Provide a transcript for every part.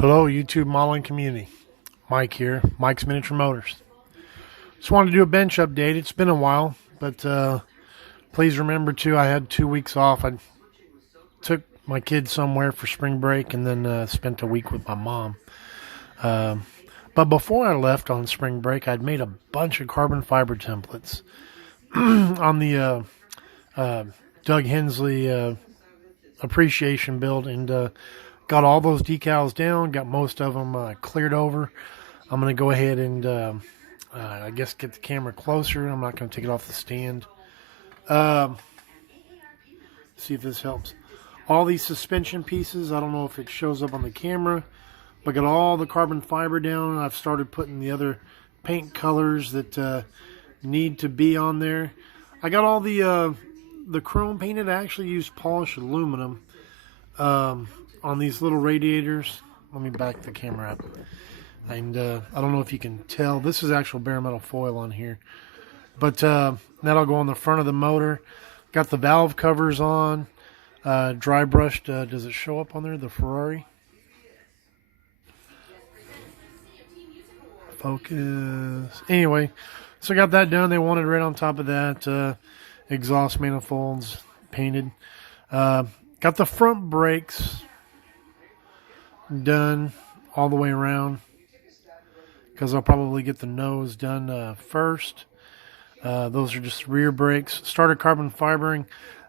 Hello, YouTube modeling community. Mike here, Mike's Miniature Motors. Just wanted to do a bench update. It's been a while, but please remember too, I had 2 weeks off. I took my kids somewhere for spring break and then spent a week with my mom. But before I left on spring break, I'd made a bunch of carbon fiber templates on the Doug Hensley appreciation build, and got all those decals down, got most of them cleared over. I'm going to go ahead and I guess get the camera closer. I'm not going to take it off the stand. See if this helps. All these suspension pieces, I don't know if it shows up on the camera, but got all the carbon fiber down. I've started putting the other paint colors that need to be on there. I got all the chrome painted. I actually used polished aluminum on these little radiators. Let me back the camera up. And I don't know if you can tell. This is actual bare metal foil on here. But that'll go on the front of the motor. Got the valve covers on. Dry brushed. Does it show up on there? The Ferrari. Focus. Anyway, so I got that done. They wanted right on top of that. Exhaust manifolds painted. Got the front brakes done all the way around, because I'll probably get the nose done first. Those are just rear brakes. Started carbon fibering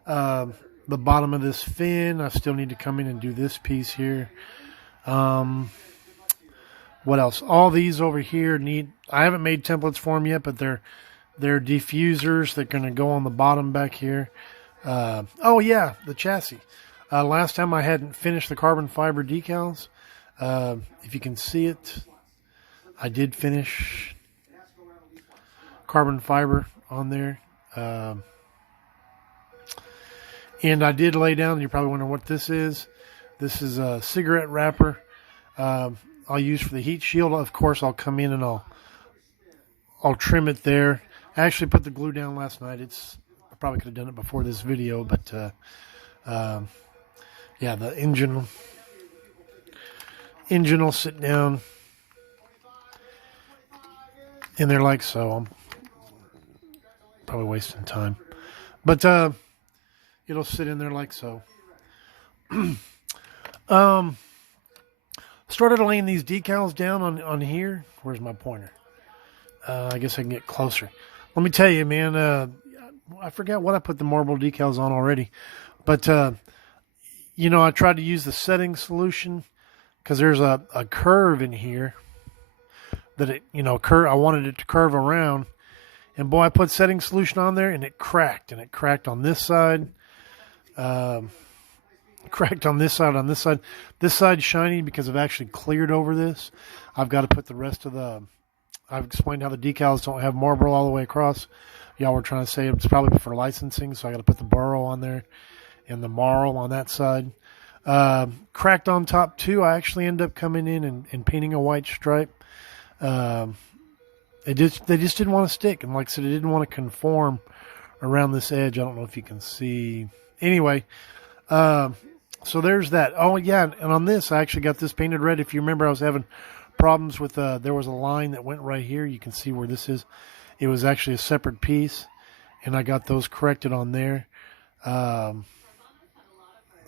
the bottom of this fin. I still need to come in and do this piece here. What else? All these over here need, I haven't made templates for them yet, but they're diffusers. They're going to go on the bottom back here. Oh yeah, the chassis. Last time I hadn't finished the carbon fiber decals. If you can see it, I did finish carbon fiber on there. And I did lay down, you're probably wondering what this is. This is a cigarette wrapper I'll use for the heat shield. Of course, I'll come in and I'll trim it there. I actually put the glue down last night. I probably could have done it before this video, but yeah, the engine will sit down in there like so. I'm probably wasting time, but it'll sit in there like so. Started laying these decals down on here. Where's my pointer? I guess I can get closer. Let me tell you, man, I forgot what I put the marble decals on already, but you know, I tried to use the setting solution because there's a curve in here that I wanted it to curve around, and boy, I put setting solution on there and it cracked on this side, cracked on this side, this side's shiny because I've actually cleared over this. I've got to put the rest of I've explained how the decals don't have marble all the way across. Y'all were trying to say it's probably for licensing, so I got to put the burrow on there and the marl on that side. Cracked on top too. I actually end up coming in and painting a white stripe. They just didn't want to stick, and like I said, it didn't want to conform around this edge. I don't know if you can see. Anyway, so there's that. Oh yeah, and on this I actually got this painted red. If you remember, I was having problems with there was a line that went right here. You can see where this is. It was actually a separate piece, and I got those corrected on there.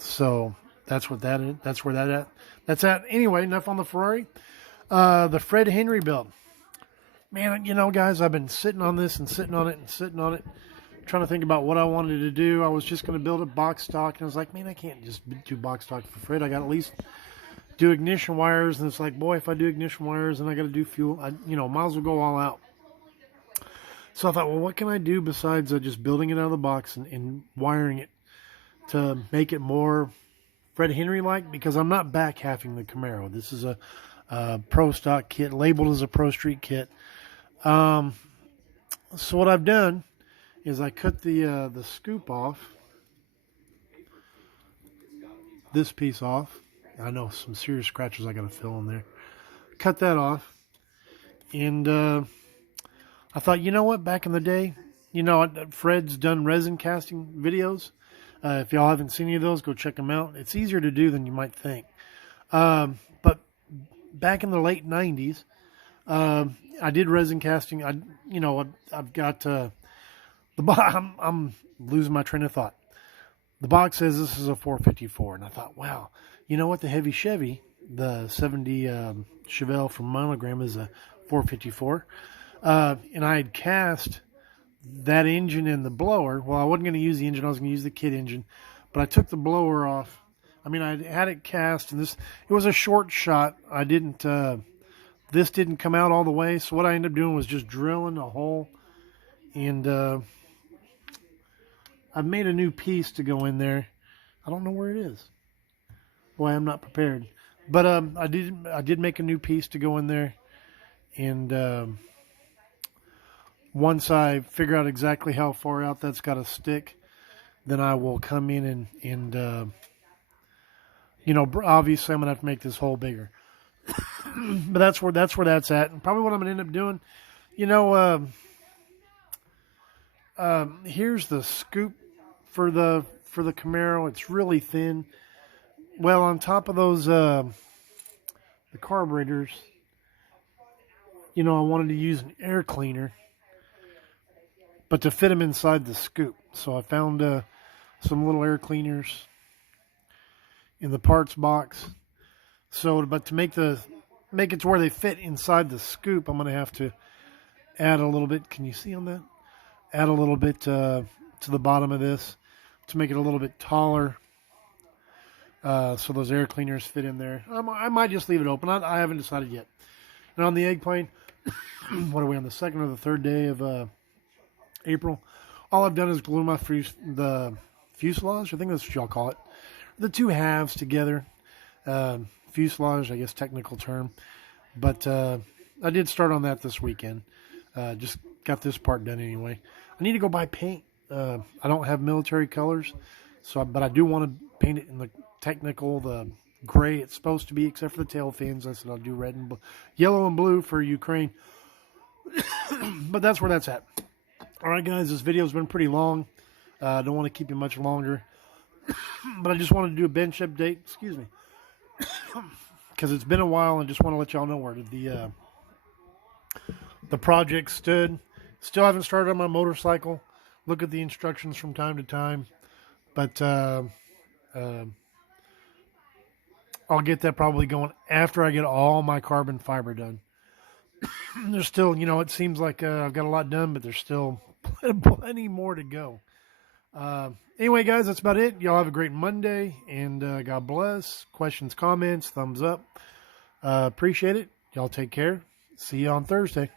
So that's what that is. That's where that's at. Anyway, enough on the Ferrari. The Fred Henry build. Man, you know, guys, I've been sitting on this and sitting on it and sitting on it, trying to think about what I wanted to do. I was just going to build a box stock, and I was like, man, I can't just do box stock for Fred. I got to at least do ignition wires, and it's like, boy, if I do ignition wires and I got to do fuel, might as well go all out. So I thought, well, what can I do besides just building it out of the box and wiring it to make it more Fred Henry-like? Because I'm not back halving the Camaro. This is a Pro Stock kit, labeled as a Pro Street kit. So what I've done is I cut the scoop off, this piece off. I know some serious scratches I got to fill in there. Cut that off, and I thought, you know what, back in the day, Fred's done resin casting videos. If y'all haven't seen any of those, go check them out. It's easier to do than you might think. But back in the late 90s. I did resin casting. I've got I'm losing my train of thought. The box says this is a 454, and I thought, wow, you know what? The heavy Chevy, the 70 Chevelle from Monogram, is a 454, and I had cast that engine in the blower. Well, I wasn't going to use the engine; I was going to use the kit engine, but I took the blower off. I mean, I had it cast, and it was a short shot. I didn't. This didn't come out all the way, so what I ended up doing was just drilling a hole, and I've made a new piece to go in there. I don't know where it is. Boy, I'm not prepared. But I did make a new piece to go in there, and once I figure out exactly how far out that's got to stick, then I will come in and obviously I'm gonna have to make this hole bigger. But that's where that's at, and probably what I'm gonna end up doing. Here's the scoop for the Camaro. It's really thin. Well, on top of those the carburetors, I wanted to use an air cleaner, but to fit them inside the scoop. So I found some little air cleaners in the parts box. So, but to make it to where they fit inside the scoop, I'm going to have to add a little bit. Can you see on that? Add a little bit to the bottom of this to make it a little bit taller, so those air cleaners fit in there. I might just leave it open. I haven't decided yet. And on the eggplane, what are we on, the second or the third day of April? All I've done is glue the fuselage. I think that's what y'all call it. The two halves together. Fuselage, I guess, technical term. But I did start on that this weekend. Just got this part done anyway. I need to go buy paint. I don't have military colors, but I do want to paint it in the the gray it's supposed to be, except for the tail fins. I said I'll do red and yellow and blue for Ukraine. But that's where that's at. All right, guys, this video's been pretty long. I don't want to keep you much longer, but I just wanted to do a bench update. Excuse me. Because it's been a while, and just want to let y'all know where the project stood. Still haven't started on my motorcycle. Look at the instructions from time to time, but I'll get that probably going after I get all my carbon fiber done. There's still, it seems like I've got a lot done, but there's still plenty more to go. Anyway, guys, that's about it. Y'all have a great Monday, and God bless. Questions, comments, thumbs up. Appreciate it. Y'all take care. See you on Thursday.